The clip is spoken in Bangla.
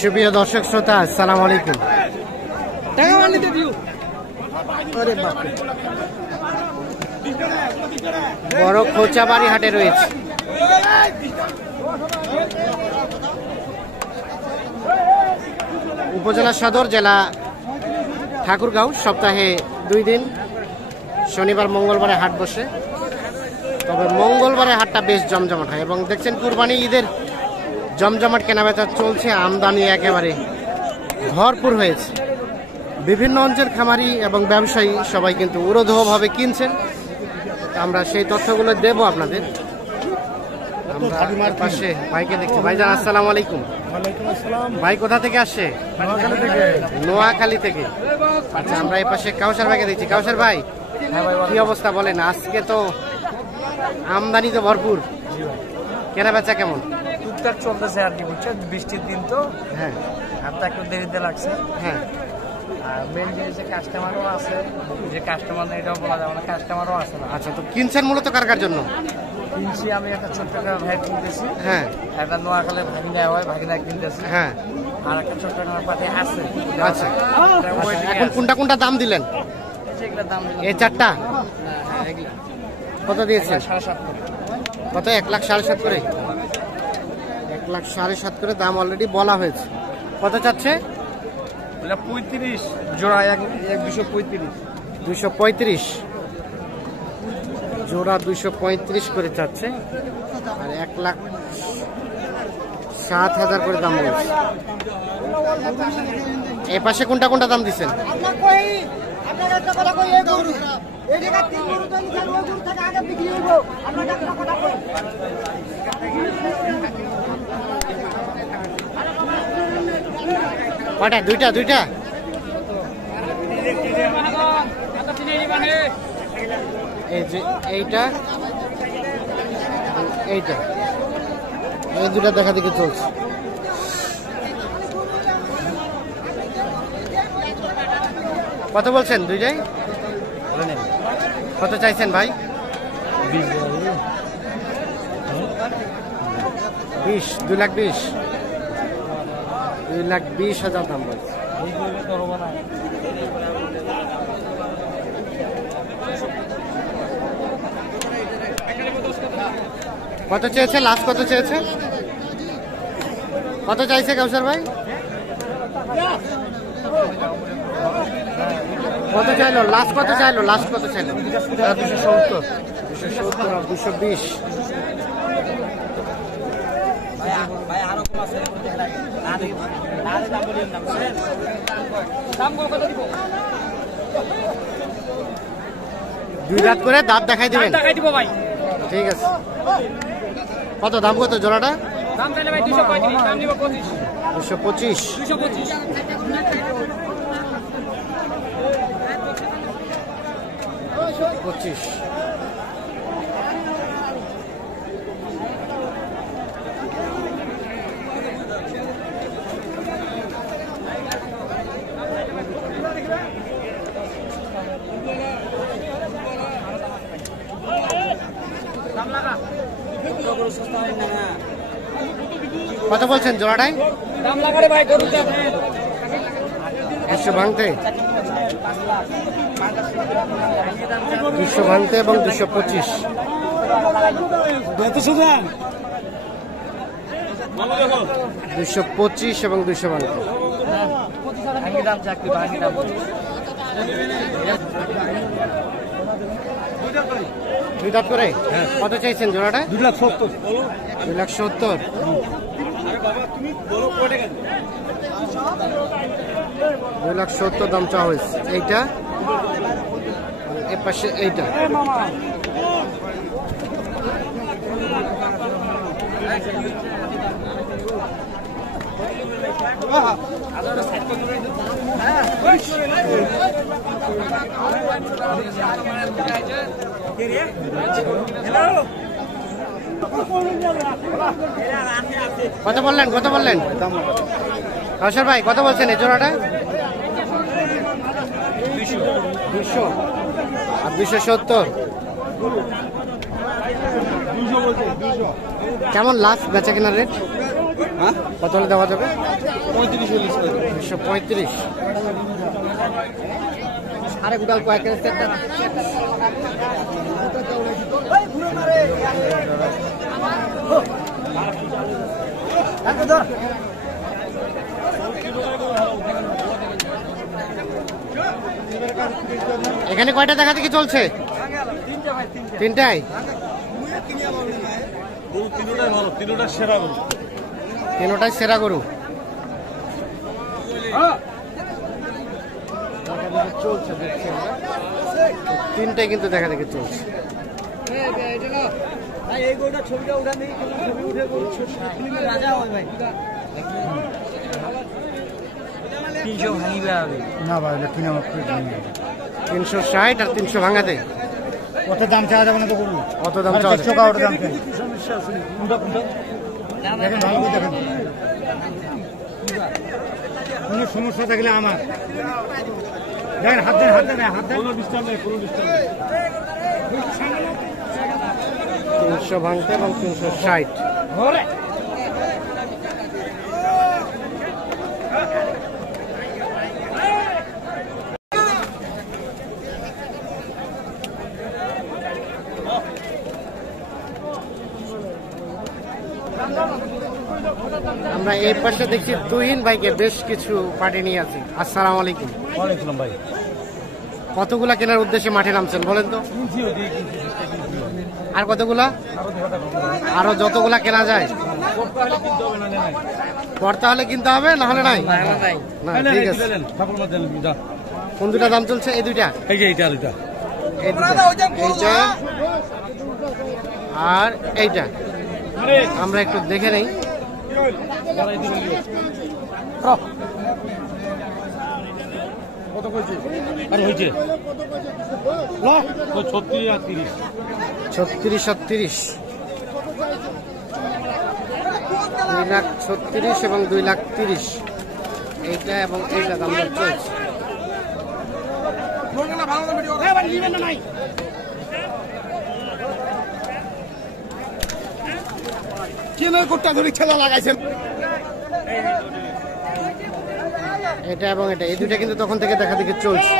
সুপ্রিয় দর্শক শ্রোতা, আসসালামু আলাইকুম। বড় খোঁচাবাড়ি হাটে রয়েছে। উপজেলা সদর, জেলা ঠাকুরগাঁও। সপ্তাহে 2 দিন, শনিবার মঙ্গলবারে হাট বসে। তবে মঙ্গলবারে হাটটা বেশ জমজমাট হয় এবং দেখছেন কুরবানি ঈদের জমজমাট কেনাবেচা চলছে। আমদানি একেবারে ভরপুর হয়েছে। বিভিন্ন অঞ্চল খামারি এবং ব্যবসায়ী সবাই কিন্তু উড়োধুয়োভাবে কিনছেন। আমরা সেই তথ্যগুলো দেব আপনাদের। আমরা পাশে ভাইকে দেখছি। ভাইজান আসসালামু আলাইকুম। ভাই কোথা থেকে আসছে? নোয়াখালী থেকে। আচ্ছা, আমরা এই পাশে কাউসার ভাইকে দেখছি। কাউসার ভাই, কি অবস্থা বলেন? আজকে তো আমদানি তো ভরপুর, কেনা বেচা কেমন? টুকটাক চলতেছে আর কি, বুঝছেন, বৃষ্টির দিন তো। হ্যাঁ, হাতটা একটু দেরিতে লাগছে। হ্যাঁ। আর মেন জিনিসে কাস্টমারও আছে, যে কাস্টমার নেই এটাও বলা যাবে না, কাস্টমারও আছে না। আচ্ছা, তো কিনছেন মূলত কার জন্য? কিনছি আমি একটা ছোট্ট একটা ভ্যাট কিনতেছি। হ্যাঁ, একটা নোয়াখালী ভাগিনা হয়, ভাগিনা কিনতেছি। হ্যাঁ। আর একটা ছোট্ট একটা পাতি আছে। আচ্ছা, এখন কোনটা কোনটা দাম দিলেন? এগুলোর দাম এই চারটা হ্যাঁ, এগুলা কত দিয়েছেন? 7.5 করে। কত? 1,07,500 করে। 1,07,500 করে দাম অলরেডি বলা হয়েছে। কত চাচ্ছে? 35 জোড়া, 235। 235 জোড়া, 235 করে চাচ্ছে। আর 1,07,000 করে দাম বলছে। এ পাশে কোনটা কোনটা দাম দিচ্ছেন? কটা? দুইটা। এই যে এইটা, এইটা, এই দুটা দেখা দেখি চলছে। কত বলছেন দুইটাই? কত চাইছেন ভাই? 20, 2,20,000। 2,20,000 দাম বলছে। কত চেয়েছে লাস্ট? কত চেয়েছে? কত চাইছে কাউসার ভাই? কত চাইলো লাস্ট? কত চাইলো লাস্ট? কত চাইলো? 270 আর 220। দুই দাঁত করে দাঁত দেখাই দিবেন? ঠিক আছে। কত দাম? কত জোড়াটা? 225। 25। কত বলছেন জোড়াটাই? 200 ভাঙতে, 200 ভাঙতে এবং 225। 225 এবং 200 ভাঙতে। দুই দাঁত করে। কত চাইছেন জোড়াটা? 270। 2,70,000। 2,70,000 দাম চাওয়া হয়েছে। এইটা, এর পাশে এইটা। কত বললেন? কত বললেন কাউসার ভাই? কত বলছেন এই জোড়াটা? 200 আর 270। কেমন লাস্ট বেচা কেনার রেট? হ্যাঁ কত হলে দেওয়া যাবে? 35-40 235। আরে গুডাল কয়েক এখানে কয়টা দেখা থেকে চলছে? তিনটায়। তিনোটাই সেরা গরু। চলছে দেখছি আমরা, তিনটাই কিন্তু দেখা দেখে চলছে। না ভাই কিনে আমার 360 আর 300 ভাঙাতে কত দাম চাওয়া যাবে না তো করবো কত দাম চাওয়া যাবে? 100 টাকা দাম চাই। দেখেন ভালো করে দেখেন, কোনো সমস্যা থাকলে আমার দেখেন, হাত দেন, হাত দেন, হাত দেন, কোনো ডিস্টার্ব নেই, কোনো ডিস্টার্ব নেই। 300 ভাঙতে এবং 360। আমরা এই পাশে দেখছি তুহিন ভাইকে বেশ কিছু পার্টি নিয়ে আছি। আসসালামু আলাইকুম। ওয়ালাইকুম ভাই। কতগুলা কেনার উদ্দেশ্যে মাঠে নামছেন বলেন তো? আর কতগুলা? আরো যতগুলা কেনা যায়। পড়তে হলে কিনতে হবে, না হলে নাই। না, ঠিক আছে। কোন দুটা দাম চলছে? এই দুইটা, এই দুইটা, এইটা আর এইটা। আমরা একটু দেখে নেই। কত কইছে? আরে হইছে 36 আর 30। 36 আর 30, 2,36,000 এবং 2,30,000 এইটা এবং এইটা দাম চলছে। এটা এবং এটা, এই দুইটা কিন্তু তখন থেকে দেখা দেখে চলছে।